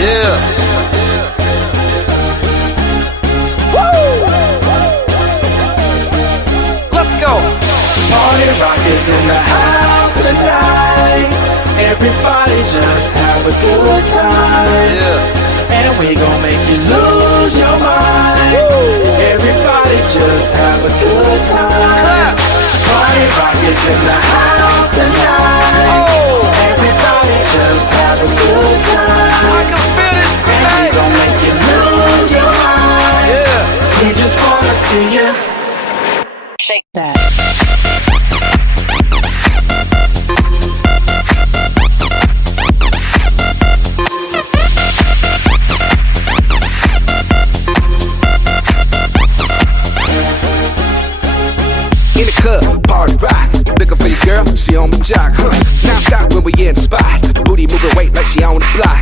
Yeah. Let's go. Party rock is in the house tonight. Everybody just have a good time. Yeah. And we gon' make you lose your mind. Everybody just have a good time. Clap. Party rock is in the house tonight. Oh. Everybody just have a good time. I can feel this. And we Hey. gon' make you lose your mind. Yeah. We just wanna see you Shake that. In the club, party rock. Looking for your girl, she on my jock. Now stop when we in the spot. Booty moving weight like she on the block.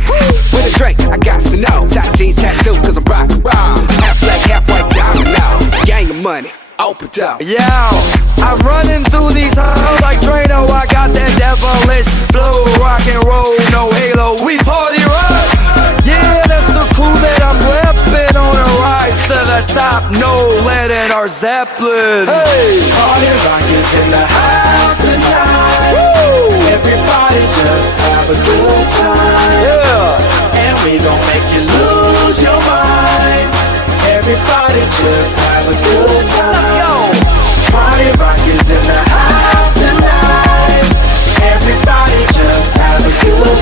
With a drink, I got to know. Top jeans tattoo, cause I'm rock raw. Half black, half white diamond now. Gang of money, open up. Yo, I'm running through these halls like Drano. I got that devilish flow, rock and roll, no halo. We party rock. Yeah, that's the crew that I'm repping on a rise to the top. No lead in our Zeppelin. Hey, Party rock is in the house tonight. woo, Everybody just have a good time. yeah. And we gon' make you lose your mind. Everybody just have a good time. Let's go. Party rock is in the house tonight. Everybody just have a good